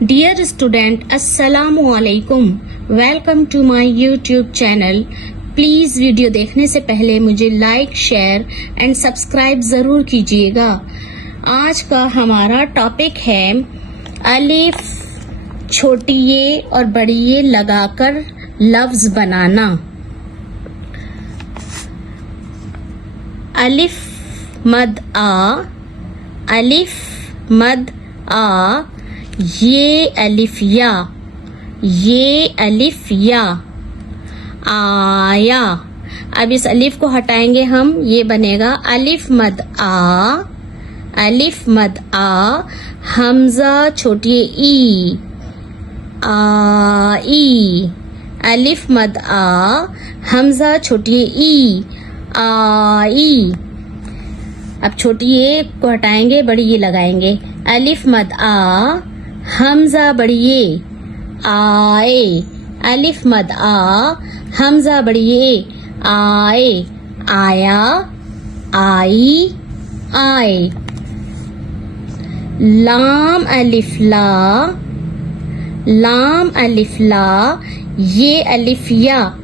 Dear student, Assalamu alaikum. Welcome to my YouTube channel. Please video देखने से पहले मुझे लाइक, शेयर एंड सब्सक्राइब जरूर कीजिएगा। आज का हमारा टॉपिक है अलिफ, छोटी ये और बड़ी ये लगाकर लफ्ज बनाना। अलिफ मद आ, अलिफ मद आ, ये अलिफ या, ये अलिफ या, आया। अब इस अलिफ को हटाएंगे हम, ये बनेगा अलिफ मद आ, अलिफ मद आ, हमजा छोटी ई, आई। अलिफ मद आ, हमजा छोटी ई, आई। अब छोटी ए को हटाएंगे, बड़ी ये लगाएंगे। अलिफ मद आ, हमजा बड़ी ये, आए। अलिफ मद आ, हमजा बड़ी ये, आए, आया, आई, आए। लाम अलिफ ला, लाम अलिफ ला, ये अलिफ या,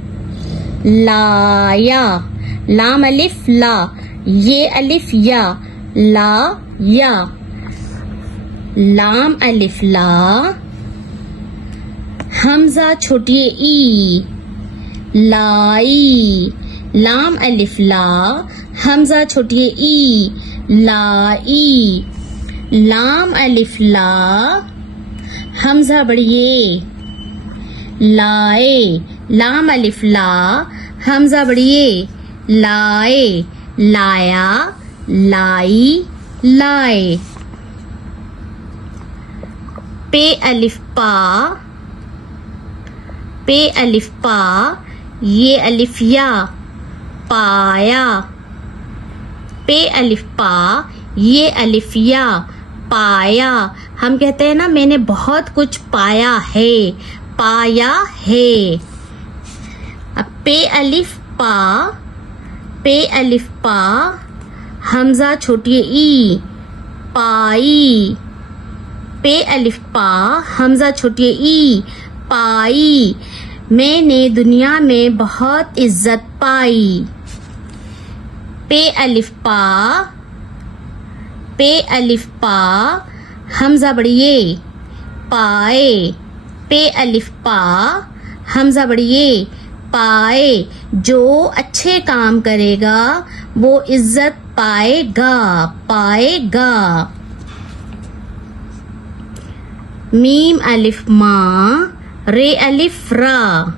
लाया। लाम अलिफ ला, ये अलिफ या, ला या। लाम अलिफ ला, हमजा छोटी ई, लाई। लाम अलिफ ला, हमजा छोटी ई, लाई। लाम अलिफ ला, हमजा बड़ी ये, लाए। लाम अलिफ ला, हमजा बड़ी ये, लाए, लाया, लाई, लाए। पे अलिफ पा, पे अलिफ पा, ये अलिफ या, पाया। पे अलिफ पा, ये अलिफ या, पाया। हम कहते हैं ना, मैंने बहुत कुछ पाया है, पाया है। अब पे अलिफ पा, पे अलिफ पा, हमजा छोटी ई, पाई। पे अलिफ पा, हमजा छोटी ई, पाई। मैंने दुनिया में बहुत इज्जत पाई। पे अलिफ पा, पे अलिफ पा, हमजा बड़ी ये, पाए। पे अलिफ पा, हमजा बड़ी ये, पाए। जो अच्छे काम करेगा वो इज्जत पाएगा, पाएगा। मीम अलिफ मा, रे अलिफ रा,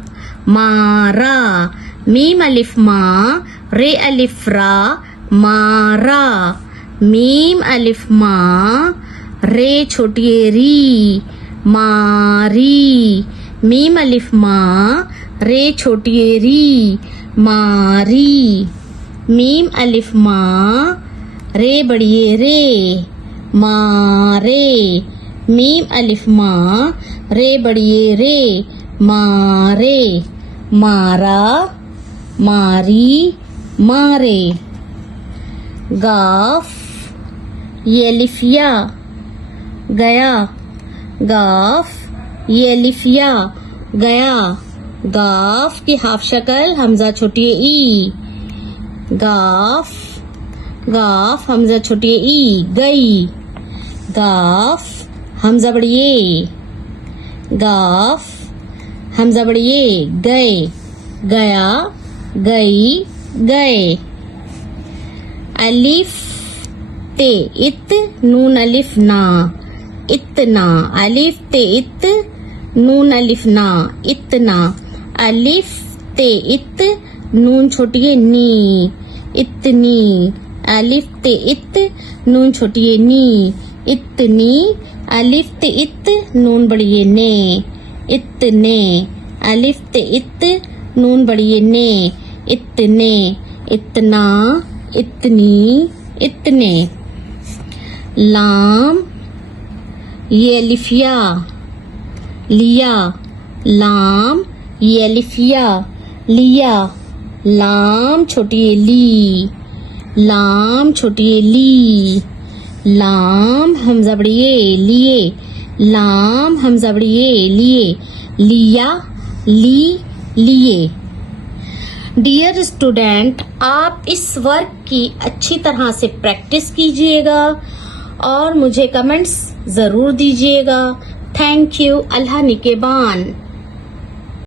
मारा। मीम अलिफ मा, रे अलिफ रा, मारा। मीम अलिफ मा, रे छोटी री, मारी। मीम अलिफ मा, रे छोटी री, मारी। मीम अलिफ मा, रे बड़ी रे, मारे। मीम अलिफ मा, रे बड़ी रे, मारे। मारा, मारी, मारे। गाफ, ये अलिफ या, गया। गाफ, ये अलिफ या, गया। गाफ की हाफ शक्ल हमजा छोटी ई, गाफ। गाफ, हमजा छोटी ई, गई। गाफ, हमजा बड़ी ये, गाफ। हमजा बड़ी ये, गए, गया, गई, गए। अलिफ ते इत, नून अलिफ ना, इतना। अलिफ ते इत, नून अलिफ ना, इतना। अलिफ ते इत, नून छोटी है नी, इतनी। अलिफ ते इत, नून छोटी है नी, इतनी। अलिफ ते इत, नून बड़ी है ने, इतने। अलिफ ते इत, नून बड़ी है ने, इतने। इतना, इतनी, इतने। लाम, ये अलिफ या, लिया। लाम, ये अलिफ या, लिया। लाम छोटी ली, लाम छोटी ली। लाम हमजा बड़ी ये, लिए। लाम हमजा बड़िए लिए, लिया, ली, लिए। डियर स्टूडेंट, आप इस वर्क की अच्छी तरह से प्रैक्टिस कीजिएगा और मुझे कमेंट्स ज़रूर दीजिएगा। Thank you. अल्लाह निगहबान।